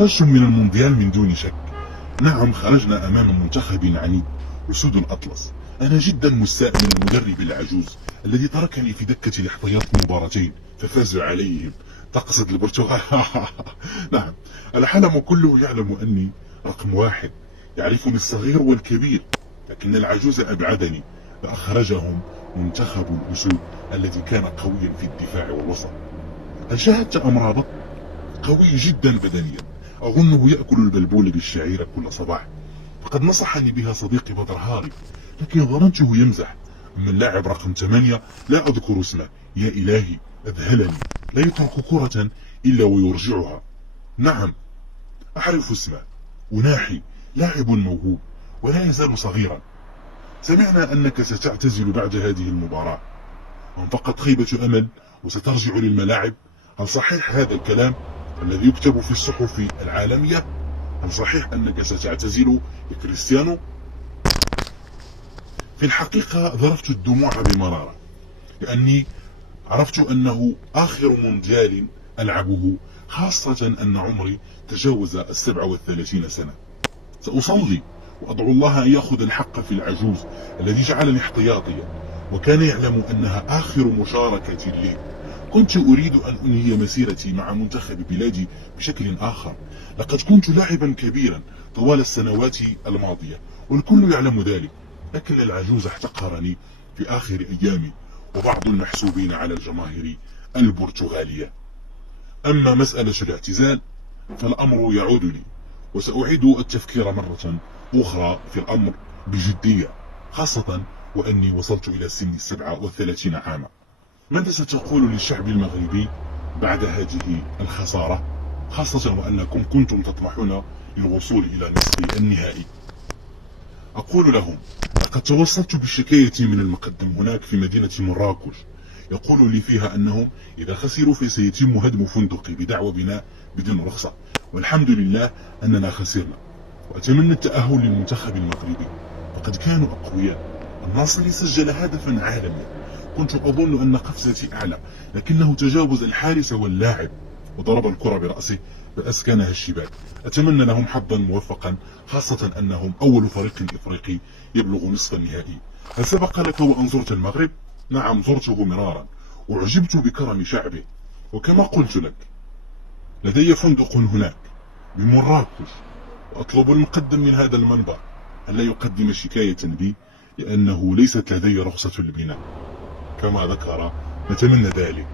خرجتم من المونديال من دون شك. نعم، خرجنا أمام منتخب عنيد أسود الأطلس. أنا جدا مستاء من المدرب العجوز الذي تركني في دكة الاحتياط مباراتين ففازوا عليهم. تقصد البرتغال؟ نعم، العالم كله يعلم أني رقم واحد، يعرفني الصغير والكبير، لكن العجوز أبعدني، فأخرجهم منتخب الأسود الذي كان قويا في الدفاع والوسط. هل شاهدت أمر قوي جدا بدنيا، أظنه يأكل البلبول بالشعير كل صباح، فقد نصحني بها صديقي بدر هاري، لكن ظننته يمزح. أما اللاعب رقم 8 لا أذكر اسمه، يا إلهي أذهلني، لا يترك كرة إلا ويرجعها. نعم أعرف اسمه، أناحي، لاعب موهوب ولا يزال صغيرا. سمعنا أنك ستعتزل بعد هذه المباراة، أم فقط خيبة أمل وسترجع للملاعب؟ هل صحيح هذا الكلام الذي يكتب في الصحف العالمية؟ هل صحيح أنك ستعتزل يا كريستيانو؟ في الحقيقة ذرفت الدموع بمرارة، لأني عرفت أنه آخر مونديال ألعبه، خاصة أن عمري تجاوز 37 سنة. سأصلي وأدعو الله أن يأخذ الحق في العجوز الذي جعلني احتياطيا، وكان يعلم أنها آخر مشاركة لي. كنت أريد أن أنهي مسيرتي مع منتخب بلادي بشكل آخر. لقد كنت لاعبا كبيرا طوال السنوات الماضية والكل يعلم ذلك، لكن العجوز احتقرني في آخر أيامي، وبعض المحسوبين على الجماهير البرتغالية. أما مسألة الاعتزال فالأمر يعود لي، وسأعيد التفكير مرة أخرى في الأمر بجدية، خاصة وأني وصلت إلى سن 37 عاما. ماذا ستقول للشعب المغربي بعد هذه الخسارة، خاصة وأنكم كنتم تطمحون للوصول إلى نصف النهائي؟ أقول لهم: لقد توصلت بالشكاية من المقدم هناك في مدينة مراكش، يقول لي فيها أنهم إذا خسروا فسيتم هدم فندقي بدعوى بناء بدون رخصة، والحمد لله أننا خسرنا. وأتمنى التأهل للمنتخب المغربي، فقد كانوا أقوياء. الناصري سجل هدفا عالميا، كنت أظن أن قفزتي أعلى، لكنه تجاوز الحارس واللاعب وضرب الكرة برأسه فأسكنها الشباك. أتمنى لهم حظا موفقا، خاصة أنهم أول فريق إفريقي يبلغ نصف النهائي. هل سبق لك وأن زرت المغرب؟ نعم، زرته مرارا وأعجبت بكرم شعبه، وكما قلت لك لدي فندق هناك بمراكش، وأطلب المقدم من هذا المنبر أن لا يقدم شكاية بي، لأنه ليست لدي رخصة البناء كما ذكر. نتمنى ذلك.